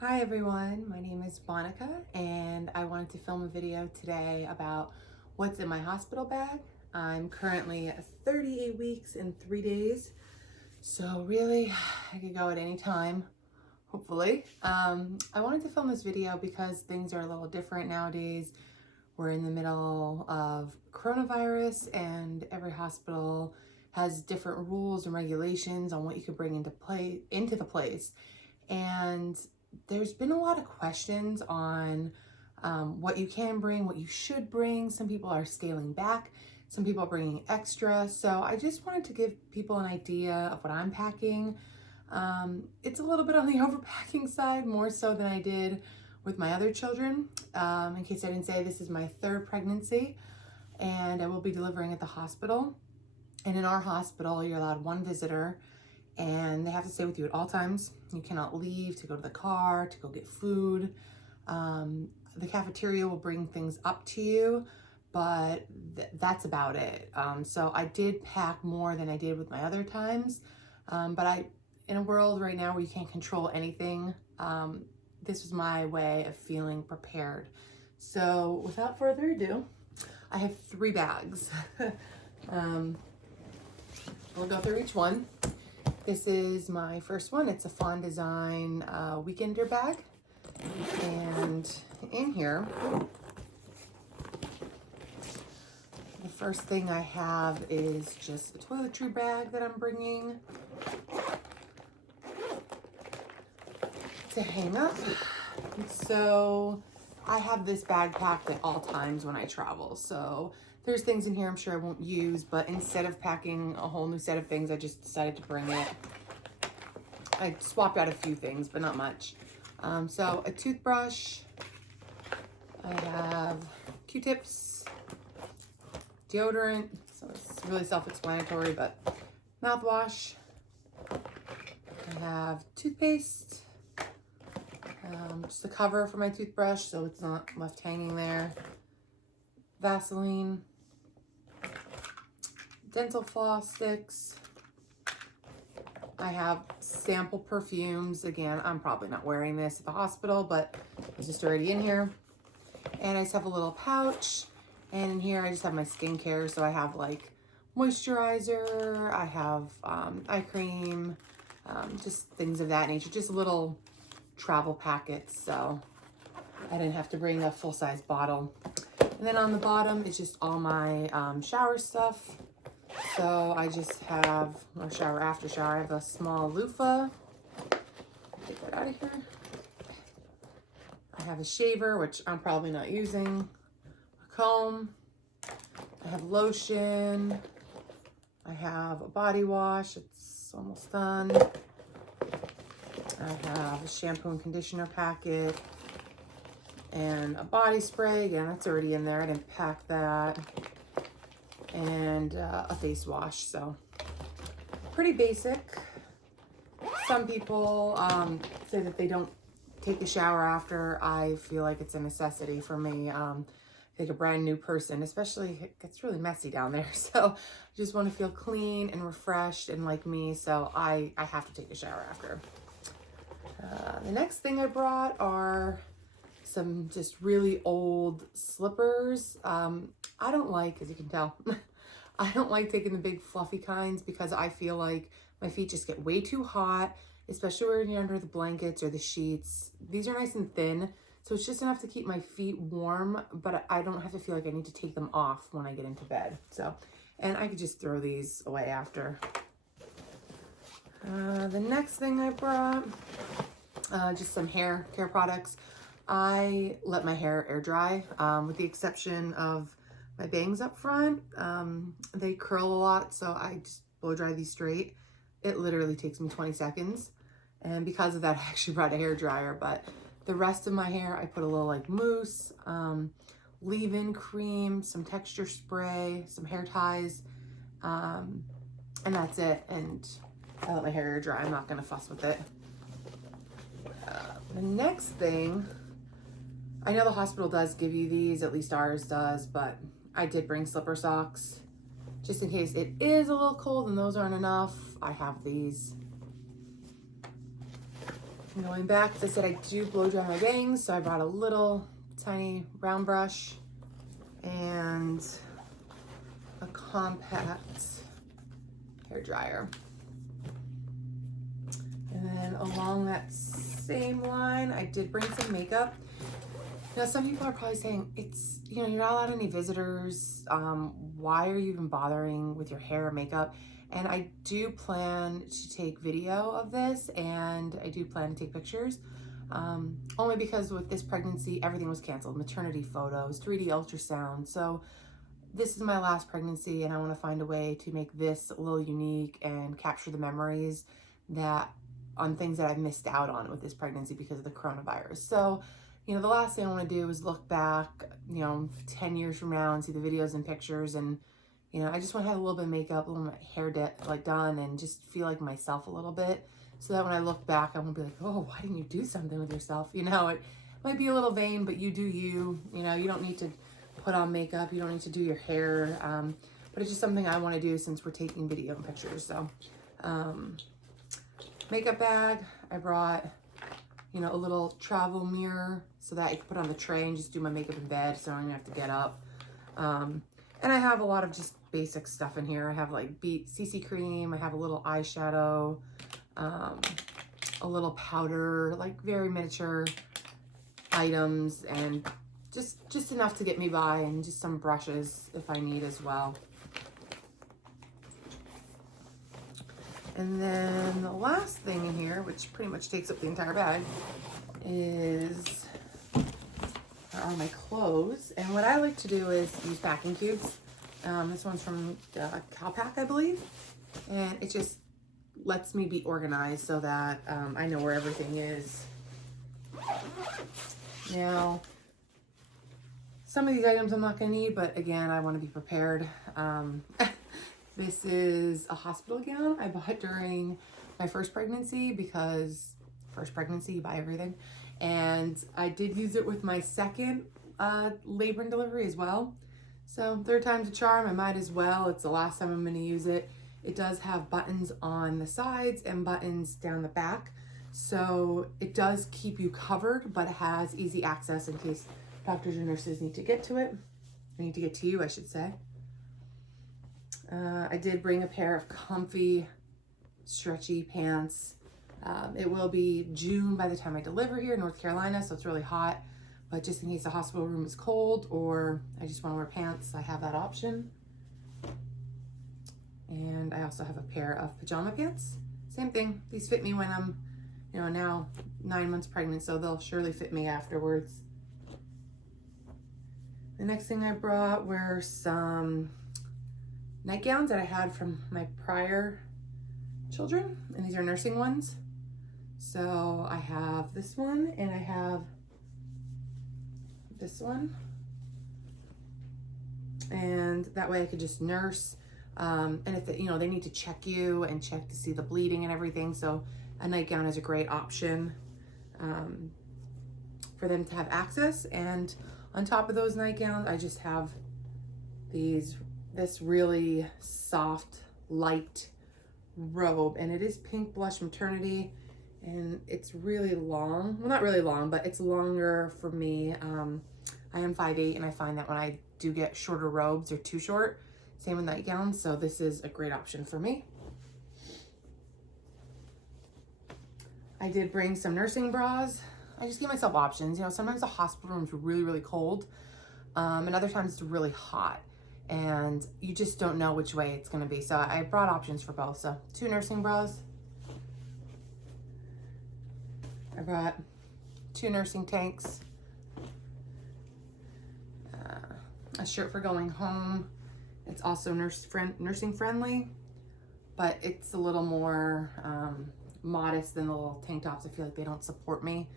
Hi everyone, my name is Monica and I wanted to film a video today about what's in my hospital bag. I'm currently at 38 weeks and 3 days, so really I could go at any time, hopefully. I wanted to film this video because things are a little different nowadays. We're in the middle of coronavirus and every hospital has different rules and regulations on what you could bring into the place. And there's been a lot of questions on what you can bring, what you should bring. Some people are scaling back, some people are bringing extra. So I just wanted to give people an idea of what I'm packing. It's a little bit on the overpacking side, more so than I did with my other children. In case I didn't say, this is my third pregnancy and I will be delivering at the hospital. And in our hospital, you're allowed one visitor and they have to stay with you at all times. You cannot leave to go to the car, to go get food. The cafeteria will bring things up to you, but that's about it. So I did pack more than I did with my other times, but in a world right now where you can't control anything, this was my way of feeling prepared. So without further ado, I have 3 bags. We'll go through each one. This is my first one. It's a Fawn Design Weekender bag. And in here, the first thing I have is just a toiletry bag that I'm bringing to hang up. And so I have this bag packed at all times when I travel. So there's things in here I'm sure I won't use, but instead of packing a whole new set of things, I just decided to bring it. I swapped out a few things, but not much. So a toothbrush, I have Q-tips, deodorant, so it's really self-explanatory, but mouthwash, I have toothpaste, just a cover for my toothbrush so it's not left hanging there, Vaseline, dental floss sticks, I have sample perfumes. Again, I'm probably not wearing this at the hospital, but it's just already in here. And I just have a little pouch. And in here, I just have my skincare. So I have like moisturizer, I have eye cream, just things of that nature. Just little travel packets. So I didn't have to bring a full-size bottle. And then on the bottom is just all my shower stuff. So I just have, or shower after shower, I have a small loofah. Take that out of here. I have a shaver, which I'm probably not using. A comb. I have lotion. I have a body wash. It's almost done. I have a shampoo and conditioner packet. And a body spray. Again, that's already in there. I didn't pack that. And a face wash. So pretty basic. Some people say that they don't take a shower after. I feel like it's a necessity for me. Like a brand new person, especially it gets really messy down there. So I just want to feel clean and refreshed and like me. So I have to take a shower after. The next thing I brought are some just really old slippers. I don't like, as you can tell, I don't like taking the big fluffy kinds because I feel like my feet just get way too hot, especially when you're under the blankets or the sheets. These are nice and thin, so it's just enough to keep my feet warm, but I don't have to feel like I need to take them off when I get into bed. So, and I could just throw these away after. The next thing I brought, just some hair care products. I let my hair air dry, with the exception of my bangs up front. They curl a lot, so I just blow dry these straight. It literally takes me 20 seconds. And because of that, I actually brought a hair dryer, but the rest of my hair, I put a little like mousse, leave-in cream, some texture spray, some hair ties, and that's it. And I let my hair air dry. I'm not gonna fuss with it. The next thing, I know the hospital does give you these, at least ours does, but I did bring slipper socks. Just in case it is a little cold and those aren't enough, I have these. Going back, as I said, I do blow dry my bangs, so I brought a little tiny round brush and a compact hair dryer. And then along that same line, I did bring some makeup. Now, some people are probably saying, you're not allowed any visitors. Why are you even bothering with your hair or makeup? And I do plan to take video of this, and I do plan to take pictures. Only because with this pregnancy, everything was canceled. Maternity photos, 3D ultrasound. So this is my last pregnancy, and I want to find a way to make this a little unique and capture the memories on things that I've missed out on with this pregnancy because of the coronavirus. So, the last thing I want to do is look back, 10 years from now and see the videos and pictures, and I just want to have a little bit of makeup, a little bit of hair done, and just feel like myself a little bit, so that when I look back, I won't be like, oh, why didn't you do something with yourself? It might be a little vain, but you do you. You don't need to put on makeup. You don't need to do your hair. But it's just something I want to do since we're taking video and pictures. So, makeup bag. I brought, a little travel mirror so that I can put on the tray and just do my makeup in bed, so I don't even have to get up. And I have a lot of just basic stuff in here. I have like Beat CC cream. I have a little eyeshadow, a little powder, like very miniature items, and just enough to get me by, and just some brushes if I need as well. And then the last thing in here, which pretty much takes up the entire bag, are my clothes. And what I like to do is use packing cubes. This one's from Calpak, I believe. And it just lets me be organized so that I know where everything is. Now, some of these items I'm not going to need, but again, I want to be prepared. This is a hospital gown I bought during my first pregnancy, because first pregnancy, you buy everything. And I did use it with my second labor and delivery as well. So third time's a charm, I might as well. It's the last time I'm going to use it. It does have buttons on the sides and buttons down the back. So it does keep you covered, but it has easy access in case doctors or nurses need to get to it. They need to get to you, I should say. I did bring a pair of comfy, stretchy pants. It will be June by the time I deliver here in North Carolina, so it's really hot. But just in case the hospital room is cold or I just want to wear pants, I have that option. And I also have a pair of pajama pants. Same thing. These fit me when I'm, now 9 months pregnant, so they'll surely fit me afterwards. The next thing I brought were some nightgowns that I had from my prior children, and these are nursing ones. So I have this one, and I have this one, and that way I could just nurse. And if they need to check you and check to see the bleeding and everything, so a nightgown is a great option for them to have access. And on top of those nightgowns, I just have this really soft, light robe, and it is Pink Blush Maternity, and it's really long. Well, not really long, but it's longer for me. I am 5'8", and I find that when I do get shorter robes, they're too short. Same with nightgowns, so this is a great option for me. I did bring some nursing bras. I just give myself options. Sometimes the hospital room's really, really cold, and other times it's really hot, and you just don't know which way it's gonna be. So I brought options for both. So 2 nursing bras. I brought 2 nursing tanks, a shirt for going home. It's also nursing friendly, but it's a little more modest than the little tank tops. I feel like they don't support me.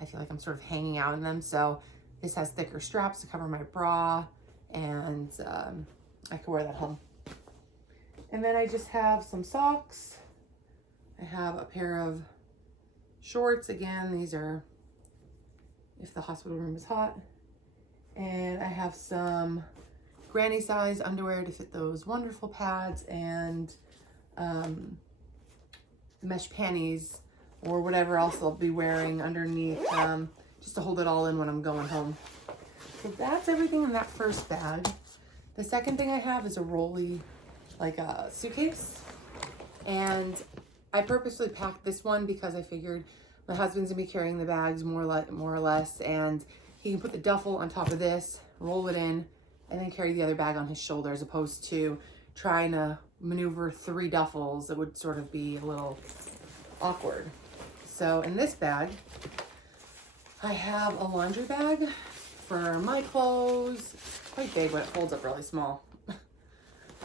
I feel like I'm sort of hanging out in them. So this has thicker straps to cover my bra, and I can wear that home. And then I just have some socks. I have a pair of shorts. Again, these are if the hospital room is hot. And I have some granny size underwear to fit those wonderful pads, and the mesh panties or whatever else I'll be wearing underneath, just to hold it all in when I'm going home. So that's everything in that first bag. The second thing I have is a rolly, like a suitcase. And I purposely packed this one because I figured my husband's gonna be carrying the bags more or less, and he can put the duffel on top of this, roll it in, and then carry the other bag on his shoulder, as opposed to trying to maneuver 3 duffels. It would sort of be a little awkward. So in this bag, I have a laundry bag for my clothes. It's quite big, but it folds up really small.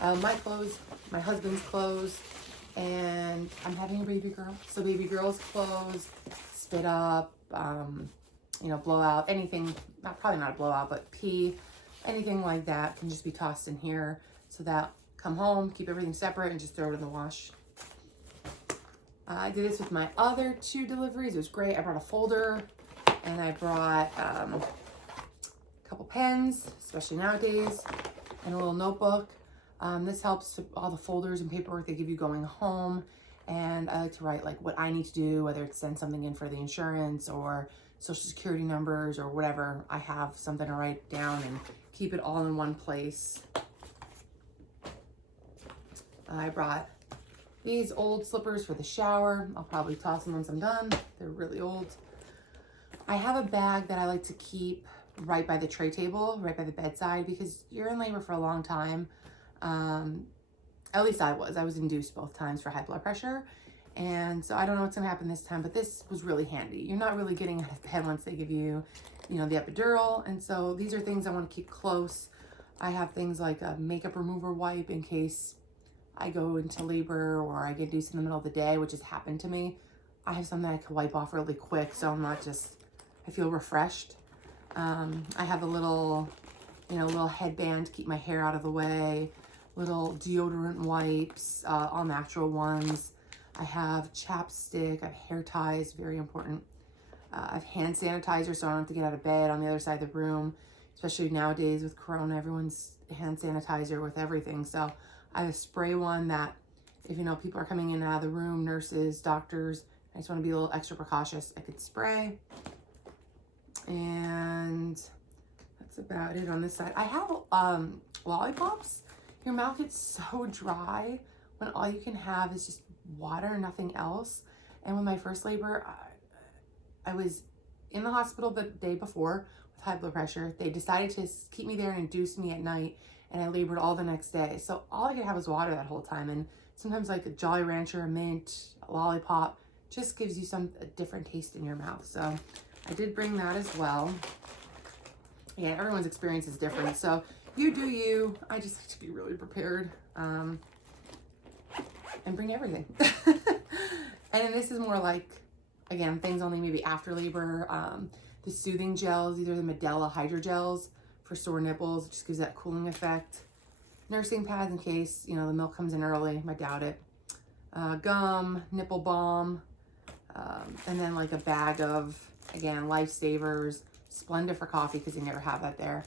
My clothes, my husband's clothes, and I'm having a baby girl. So baby girl's clothes, spit up, you know, blowout, anything, probably not a blowout, but pee, anything like that can just be tossed in here, so that come home, keep everything separate, and just throw it in the wash. I did this with my other 2 deliveries. It was great. I brought a folder, and I brought a couple pens, especially nowadays, and a little notebook. This helps to all the folders and paperwork they give you going home. And I like to write like what I need to do, whether it's send something in for the insurance or social security numbers or whatever. I have something to write down and keep it all in one place. I brought these old slippers for the shower. I'll probably toss them once I'm done. They're really old. I have a bag that I like to keep right by the tray table, right by the bedside, because you're in labor for a long time. At least I was induced both times for high blood pressure. And so I don't know what's gonna happen this time, but this was really handy. You're not really getting out of bed once they give you, you know, the epidural. And so these are things I want to keep close. I have things like a makeup remover wipe in case I go into labor or I get induced in the middle of the day, which has happened to me. I have something I can wipe off really quick, so I'm not just, I feel refreshed. I have a little, you know, little headband to keep my hair out of the way, little deodorant wipes, all natural ones. I have chapstick, I have hair ties, very important. I have hand sanitizer, so I don't have to get out of bed on the other side of the room, especially nowadays with Corona, everyone's hand sanitizer with everything. So I have a spray one that if, you know, people are coming in and out of the room, nurses, doctors, I just want to be a little extra precautious, I could spray. And that's about it on this side. I have lollipops. Your mouth gets so dry when all you can have is just water, nothing else. And with my first labor, I was in the hospital the day before with high blood pressure. They decided to keep me there and induce me at night, and I labored all the next day. So all I could have was water that whole time. And sometimes like a Jolly Rancher, a mint, a lollipop just gives you a different taste in your mouth. So I did bring that as well. Yeah, everyone's experience is different. So you do you. I just like to be really prepared and bring everything. And this is more like, again, things only maybe after labor. The soothing gels, these are the Medela hydrogels for sore nipples. It just gives that cooling effect. Nursing pads in case, you know, the milk comes in early. I doubt it. Gum, nipple balm, and then like a bag of, again, Lifesavers, Splenda for coffee because you never have that there.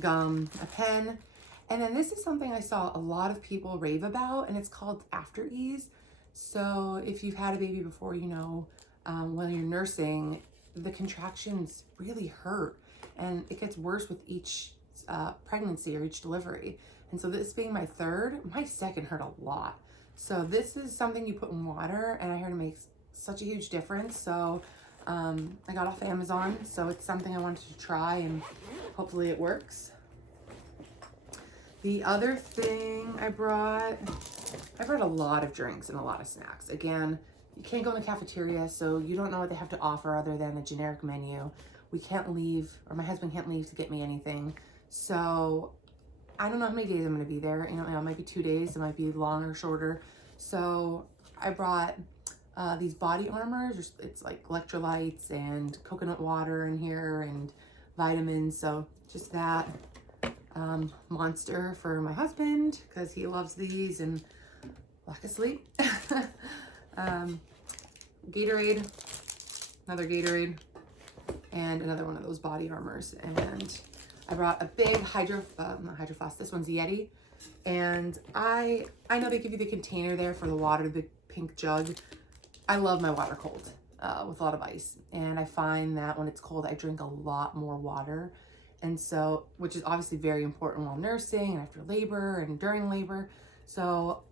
Gum, a pen. And then this is something I saw a lot of people rave about, and it's called After Ease. So if you've had a baby before, you know, when you're nursing, the contractions really hurt, and it gets worse with each pregnancy or each delivery. And so this being my third, my second hurt a lot. So this is something you put in water, and I heard it makes such a huge difference. So I got off Amazon, so it's something I wanted to try, and hopefully it works. The other thing I brought a lot of drinks and a lot of snacks. Again, you can't go in the cafeteria, so you don't know what they have to offer other than a generic menu. We can't leave, or my husband can't leave to get me anything. So I don't know how many days I'm gonna be there. You know, it might be 2 days, it might be longer or shorter. So I brought these body armors. It's like electrolytes and coconut water in here and vitamins. So just that. Monster for my husband because he loves these and lack of sleep. Gatorade, another Gatorade, and another one of those body armors. And I brought a big not Hydro Flask, this one's Yeti. And I know they give you the container there for the water, the big pink jug. I love my water cold with a lot of ice. And I find that when it's cold, I drink a lot more water. And so, which is obviously very important while nursing and after labor and during labor. So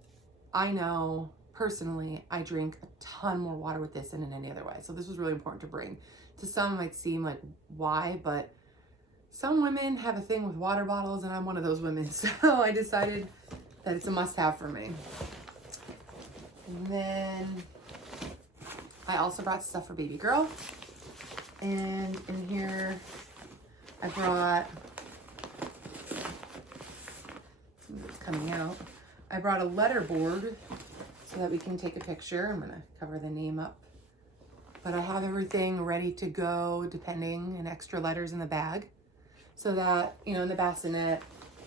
I know personally, I drink a ton more water with this than in any other way. So this was really important to bring. To some, it might seem like, why? But some women have a thing with water bottles, and I'm one of those women. So I decided that it's a must-have for me. And then I also brought stuff for baby girl. And in here, I brought, it's coming out. I brought a letter board so that we can take a picture. I'm gonna cover the name up. But I have everything ready to go, depending, and extra letters in the bag. So that, you know, in the bassinet,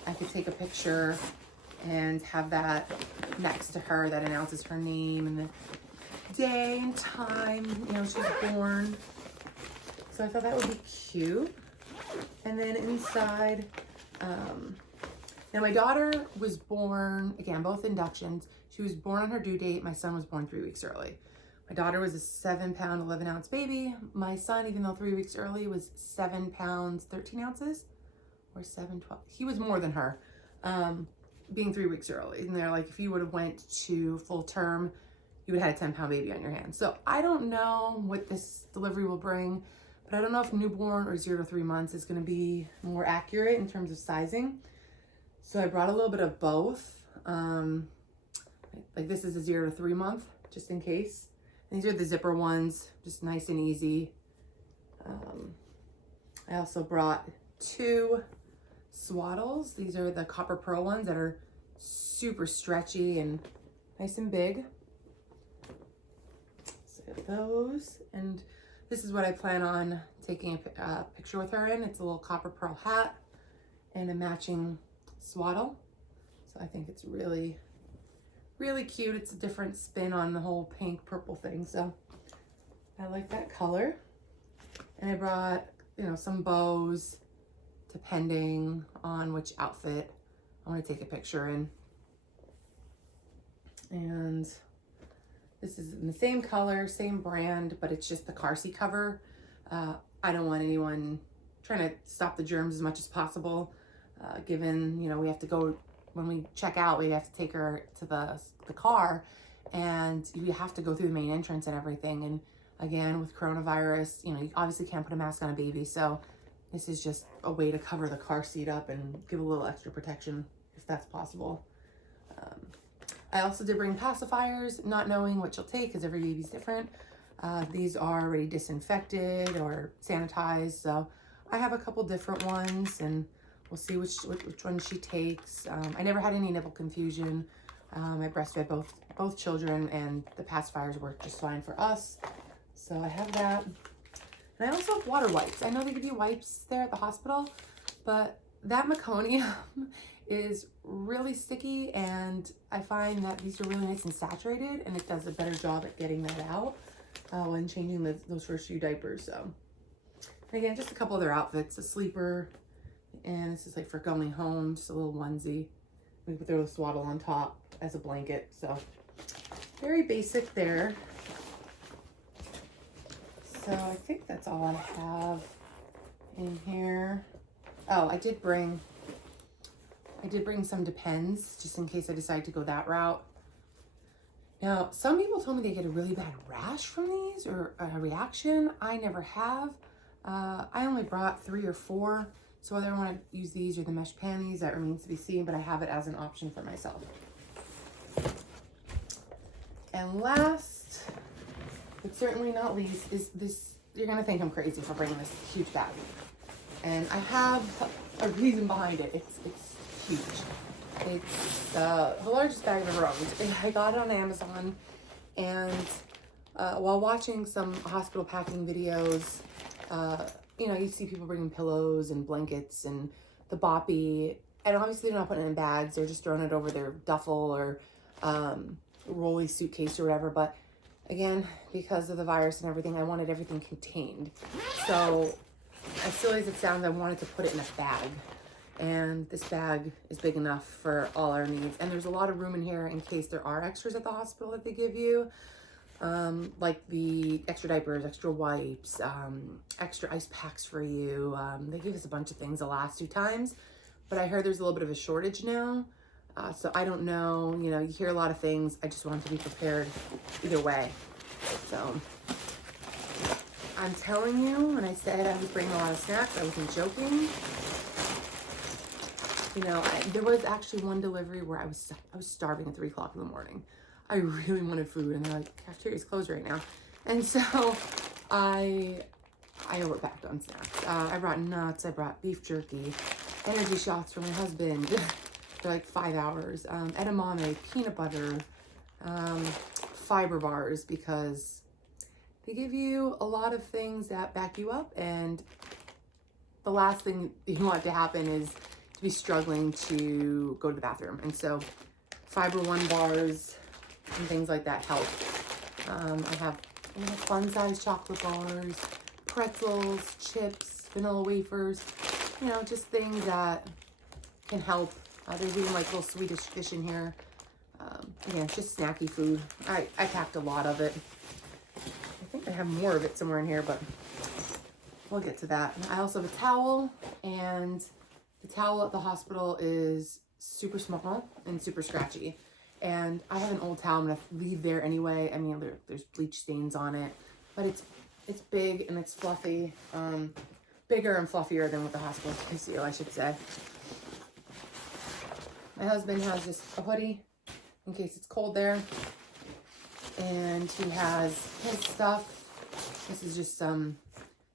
I could take a picture and have that next to her that announces her name and the day and time, you know, she's born. So I thought that would be cute. And then inside, now my daughter was born, again, both inductions. She was born on her due date. My son was born 3 weeks early. My daughter was a 7-pound, 11-ounce baby. My son, even though 3 weeks early, was 7 pounds, 13 ounces, or 7, 12. He was more than her, being 3 weeks early. And they're like, if you would have went to full term, you would have had a 10-pound baby on your hands. So I don't know what this delivery will bring, but I don't know if newborn or 0 to 3 months is going to be more accurate in terms of sizing. So I brought a little bit of both. Like this is a 0 to 3 month, just in case. And these are the zipper ones, just nice and easy. I also brought 2 swaddles. These are the Copper Pearl ones that are super stretchy and nice and big. So those, and this is what I plan on taking a picture with her in. It's a little Copper Pearl hat and a matching swaddle. So I think it's really, really cute. It's a different spin on the whole pink purple thing. So I like that color. And I brought, you know, some bows depending on which outfit I want to take a picture in. And this is in the same color, same brand, but it's just the car seat cover. I don't want anyone trying to stop the germs as much as possible, given, you know, we have to go, when we check out, we have to take her to the car, and we have to go through the main entrance and everything. And again, with coronavirus, you know, you obviously can't put a mask on a baby. So this is just a way to cover the car seat up and give a little extra protection if that's possible. I also did bring pacifiers, not knowing what she'll take because every baby's different. These are already disinfected or sanitized. So I have a couple different ones, and we'll see which one she takes. I never had any nipple confusion. I breastfed both children, and the pacifiers worked just fine for us. So I have that. And I also have water wipes. I know they give you wipes there at the hospital, but that meconium is really sticky, and I find that these are really nice and saturated, and it does a better job at getting that out when changing those first few diapers. So, and again, just a couple other outfits, a sleeper, and this is like for going home, just a little onesie. We can throw a swaddle on top as a blanket. So very basic there. So I think that's all I have in here. Oh, I did bring some Depends just in case I decide to go that route. Now, some people told me they get a really bad rash from these or a reaction. I never have. I only brought 3 or 4. So whether I want to use these or the mesh panties, that remains to be seen, but I have it as an option for myself. And last, but certainly not least, is this. You're going to think I'm crazy for bringing this huge bag. And I have a reason behind it. It's huge. It's the largest bag I've ever owned. I got it on Amazon, and while watching some hospital packing videos, you know, you see people bringing pillows and blankets and the boppy, and obviously they're not putting it in bags. They're just throwing it over their duffel or rolly suitcase or whatever. But again, because of the virus and everything, I wanted everything contained. So as silly as it sounds, I wanted to put it in a bag. And this bag is big enough for all our needs. And there's a lot of room in here in case there are extras at the hospital that they give you. like the extra diapers, extra wipes, extra ice packs for you. They gave us a bunch of things the last 2 times, but I heard there's a little bit of a shortage now. So I don't know, you know, you hear a lot of things. I just wanted to be prepared either way. So I'm telling you, when I said I was bringing a lot of snacks, I wasn't joking. You know, there was actually one delivery where I was starving at 3 o'clock in the morning. I really wanted food, and they're like, cafeteria's closed right now. And so I overpacked on snacks. I brought nuts, I brought beef jerky, energy shots for my husband for like 5 hours, edamame, peanut butter, fiber bars, because they give you a lot of things that back you up, and the last thing you want to happen is to be struggling to go to the bathroom. And so Fiber One bars and things like that help. I have fun-sized chocolate bars, pretzels, chips, vanilla wafers, you know, just things that can help. There's even like little Swedish fish in here. Again, it's just snacky food. I packed a lot of it. I think I have more of it somewhere in here, but we'll get to that. I also have a towel, and the towel at the hospital is super small and super scratchy. And I have an old towel I'm gonna leave there anyway. I mean, there's bleach stains on it, but it's big and it's fluffy. Bigger and fluffier than what the hospital gives you, I should say. My husband has just a hoodie in case it's cold there. And he has his stuff. This is just some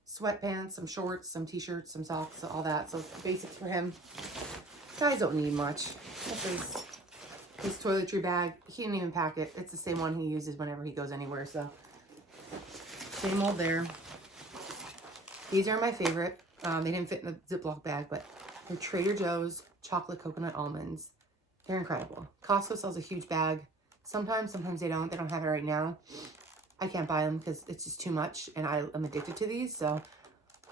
sweatpants, some shorts, some t-shirts, some socks, all that. So basics for him. Guys don't need much. This is his toiletry bag. He didn't even pack it. It's the same one he uses whenever he goes anywhere. So same old there. These are my favorite. They didn't fit in the Ziploc bag, but they're Trader Joe's chocolate coconut almonds. They're incredible. Costco sells a huge bag. Sometimes they don't. They don't have it right now. I can't buy them because it's just too much, and I'm addicted to these. So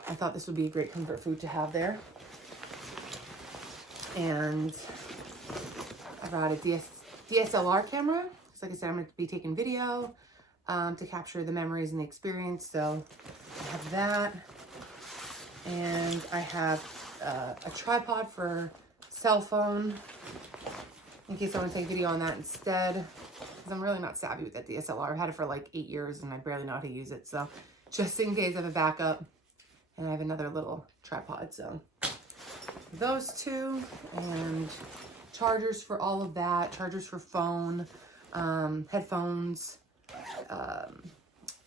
I thought this would be a great comfort food to have there. And I brought a DSLR camera. Because like I said, I'm going to be taking video to capture the memories and the experience. So I have that. And I have a tripod for cell phone in case I want to take video on that instead. Because I'm really not savvy with that DSLR. I've had it for like 8 years and I barely know how to use it. So just in case I have a backup. And I have another little tripod. So those two, and chargers for all of that. Chargers for phone, headphones.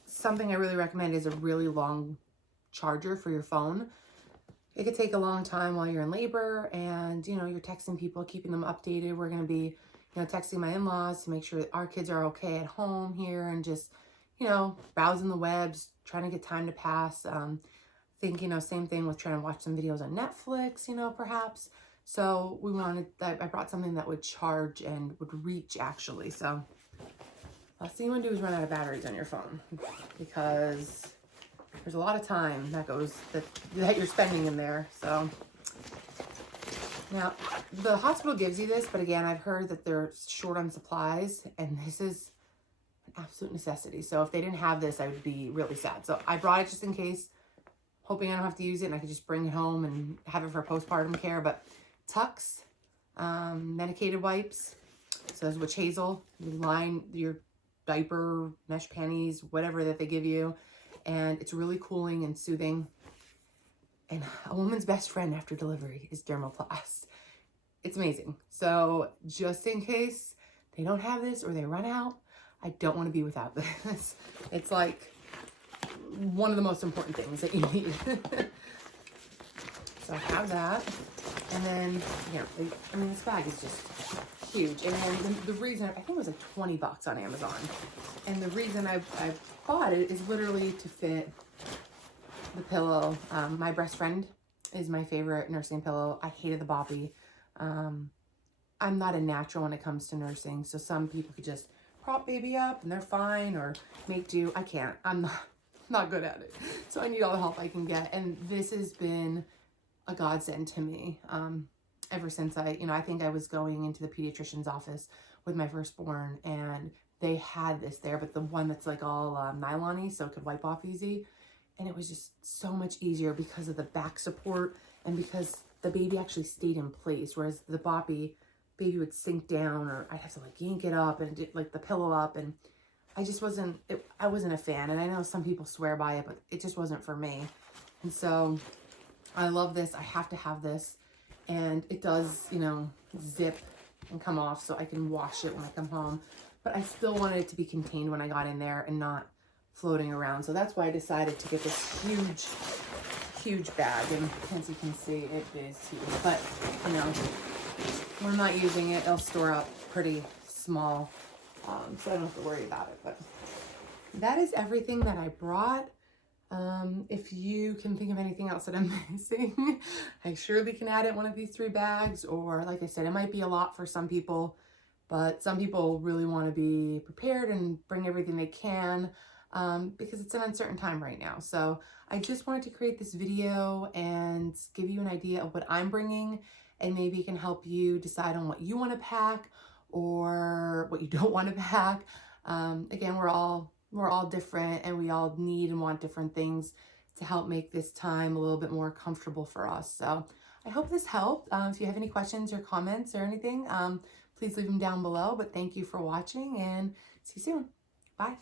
Something I really recommend is a really long charger for your phone. It could take a long time while you're in labor and, you know, you're texting people, keeping them updated. We're going to be, you know, texting my in-laws to make sure that our kids are okay at home here, and just, you know, browsing the webs, trying to get time to pass. Think, you know, same thing with trying to watch some videos on Netflix, you know, perhaps. So I brought something that would charge and would reach, actually. So last thing you want to do is run out of batteries on your phone, because there's a lot of time that you're spending in there. So now the hospital gives you this, but again, I've heard that they're short on supplies, and this is an absolute necessity. So if they didn't have this, I would be really sad. So I brought it just in case, hoping I don't have to use it and I could just bring it home and have it for postpartum care. But Tucks, medicated wipes. So that's Witch Hazel. You line your diaper, mesh panties, whatever that they give you. And it's really cooling and soothing. And a woman's best friend after delivery is Dermoplast. It's amazing. So just in case they don't have this or they run out, I don't want to be without this. It's like one of the most important things that you need. So I have that. And then, yeah, I mean, this bag is just huge. And then the reason, I think it was like $20 on Amazon. And the reason I bought it is literally to fit the pillow. My Breast Friend is my favorite nursing pillow. I hated the Boppy. I'm not a natural when it comes to nursing. So some people could just prop baby up and they're fine, or make do. I can't. I'm not good at it. So I need all the help I can get. And this has been a godsend to me. Ever since I think I was going into the pediatrician's office with my firstborn, and they had this there, but the one that's like all nylon-y, so it could wipe off easy. And it was just so much easier because of the back support and because the baby actually stayed in place. Whereas the boppy, baby would sink down, or I'd have to like yank it up and like the pillow up, and I just wasn't, I wasn't a fan. And I know some people swear by it, but it just wasn't for me. And so I love this. I have to have this. And it does, you know, zip and come off so I can wash it when I come home. But I still wanted it to be contained when I got in there and not floating around. So that's why I decided to get this huge bag. And as you can see, it is huge. But, you know, when I'm not using it, it'll store up pretty small. So I don't have to worry about it. But that is everything that I brought. If you can think of anything else that I'm missing, I surely can add it in one of these 3 bags. Or like I said, it might be a lot for some people, but some people really want to be prepared and bring everything they can, because it's an uncertain time right now. So I just wanted to create this video and give you an idea of what I'm bringing, and maybe it can help you decide on what you want to pack or what you don't want to pack. Again, we're all different, and we all need and want different things to help make this time a little bit more comfortable for us. So I hope this helped. If you have any questions or comments or anything, please leave them down below. But thank you for watching, and see you soon. Bye.